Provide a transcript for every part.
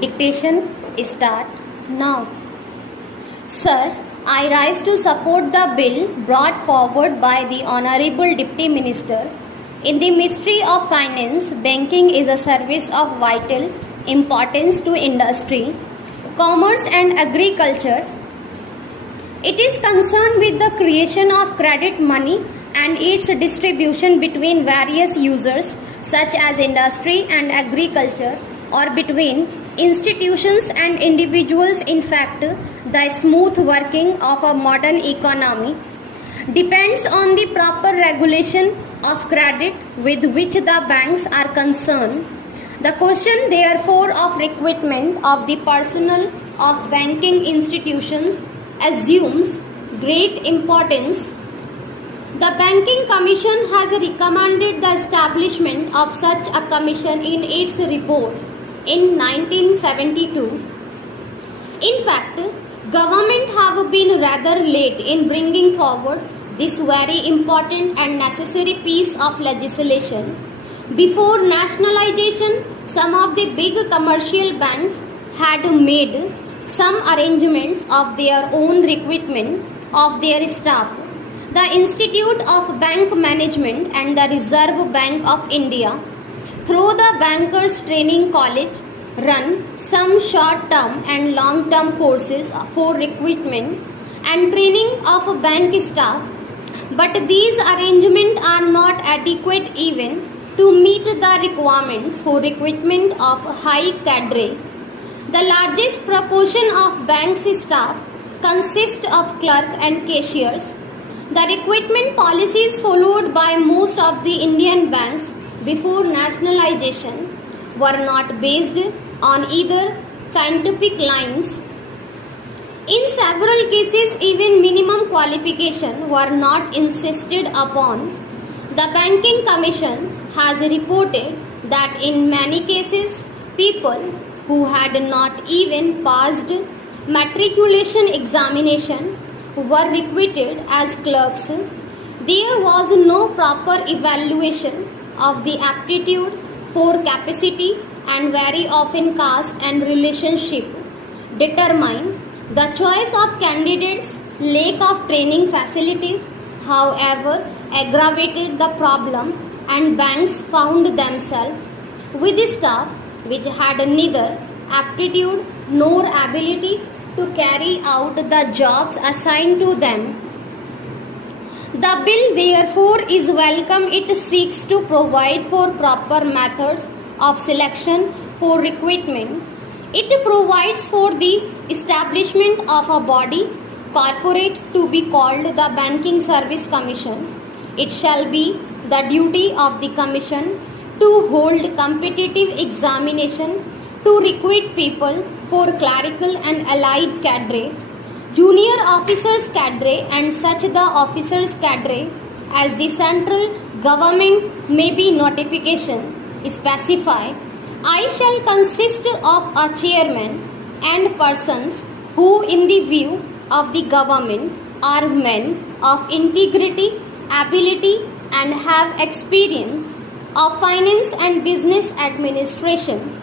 Dictation start now. Sir, I rise to support the bill brought forward by the Honorable Deputy Minister. In the Ministry of Finance, banking is a service of vital importance to industry, commerce and agriculture. It is concerned with the creation of credit money and its distribution between various users such as industry and agriculture, or between institutions and individuals. In fact, the smooth working of a modern economy depends on the proper regulation of credit with which the banks are concerned. The question, therefore, of recruitment of the personnel of banking institutions assumes great importance. The Banking Commission has recommended the establishment of such a commission in its report in 1972. In fact, government have been rather late in bringing forward this very important and necessary piece of legislation. Before nationalization, some of the big commercial banks had made some arrangements of their own recruitment of their staff. The Institute of Bank Management and the Reserve Bank of India, through the Bankers Training College, run some short-term and long-term courses for recruitment and training of bank staff, but these arrangements are not adequate even to meet the requirements for recruitment of high cadre. The largest proportion of bank staff consists of clerk and cashiers. The recruitment policies followed by most of the Indian banks before nationalization were not based on either scientific lines. In several cases, even minimum qualification were not insisted upon. The Banking Commission has reported that in many cases, people who had not even passed matriculation examination were recruited as clerks. There was no proper evaluation of the aptitude for capacity, and very often caste and relationship determine the choice of candidates. Lack of training facilities, however, aggravated the problem, and banks found themselves with staff which had neither aptitude nor ability to carry out the jobs assigned to them. The bill, therefore, is welcome. It seeks to provide for proper methods of selection for recruitment. It provides for the establishment of a body corporate to be called the Banking Service Commission. It shall be the duty of the Commission to hold competitive examination to recruit people for clerical and allied cadre, junior officers cadre, and such the officers cadre as the central government may be notification specify. I shall consist of a chairman and persons who, in the view of the government, are men of integrity, ability, and have experience of finance and business administration.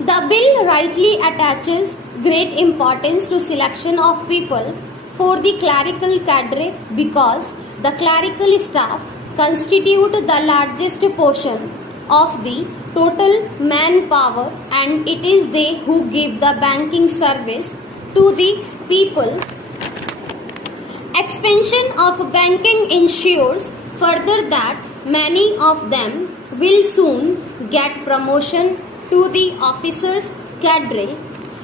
The bill rightly attaches great importance to selection of people for the clerical cadre because the clerical staff constitute the largest portion of the total manpower, and it is they who give the banking service to the people. Expansion of banking ensures further that many of them will soon get promotion to the officers cadre.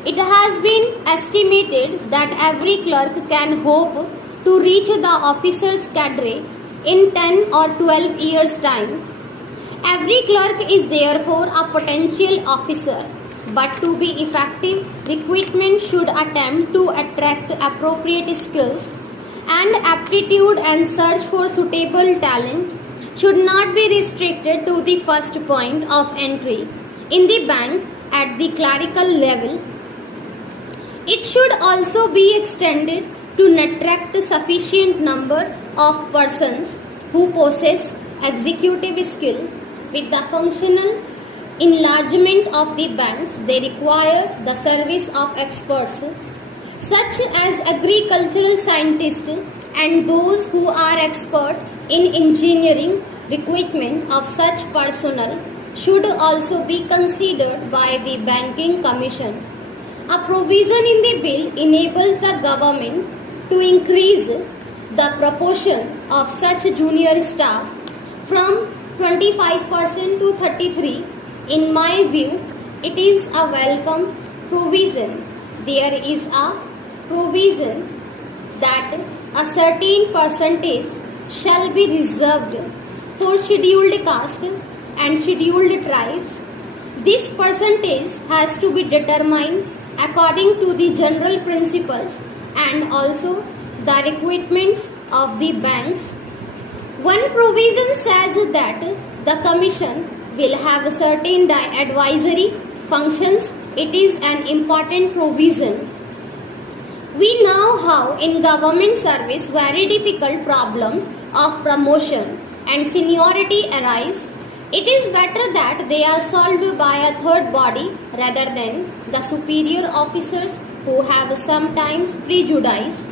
It has been estimated that every clerk can hope to reach the officers cadre in 10 or 12 years' time. Every clerk is therefore a potential officer, but to be effective, recruitment should attempt to attract appropriate skills and aptitude, and search for suitable talent should not be restricted to the first point of entry in the bank at the clerical level. It should also be extended to attract sufficient number of persons who possess executive skill with the functional enlargement of the banks, they require the service of experts such as agricultural scientists and those who are expert in engineering. Recruitment of such personnel should also be considered by the Banking Commission. A provision in the bill enables the government to increase the proportion of such junior staff from 25% to 33%. In my view, it is a welcome provision. There is a provision that a certain percentage shall be reserved for scheduled caste and scheduled tribes. This percentage has to be determined according to the general principles and also the requirements of the banks. One provision says that the commission will have certain advisory functions. It is an important provision. We know how in government service very difficult problems of promotion and seniority arise. It is better that they are solved by a third body rather than the superior officers who have sometimes prejudice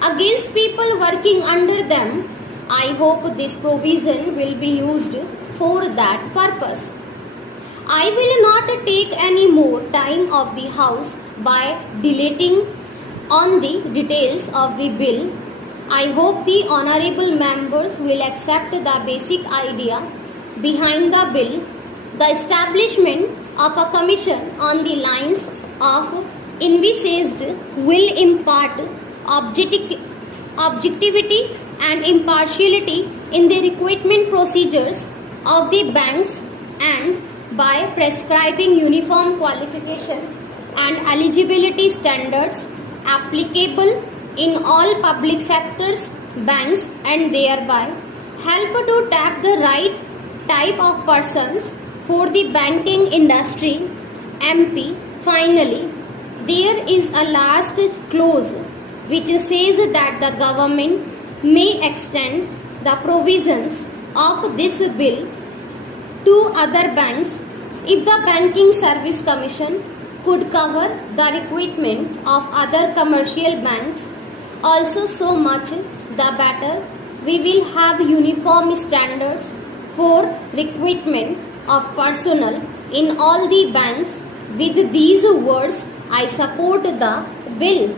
against people working under them. I hope this provision will be used for that purpose. I will not take any more time of the House by dilating on the details of the bill. I hope the honorable members will accept the basic idea behind the bill. The establishment of a commission on the lines of envisaged will impart objectivity and impartiality in the recruitment procedures of the banks, and by prescribing uniform qualification and eligibility standards applicable in all public sectors banks, and thereby help to tap the right type of persons for the banking industry. MP. Finally, there is a last clause which says that the government may extend the provisions of this bill to other banks if the Banking Service Commission could cover the recruitment of other commercial banks. Also, so much the better. We will have uniform standards for recruitment of personnel in all the banks. With these words, I support the bill.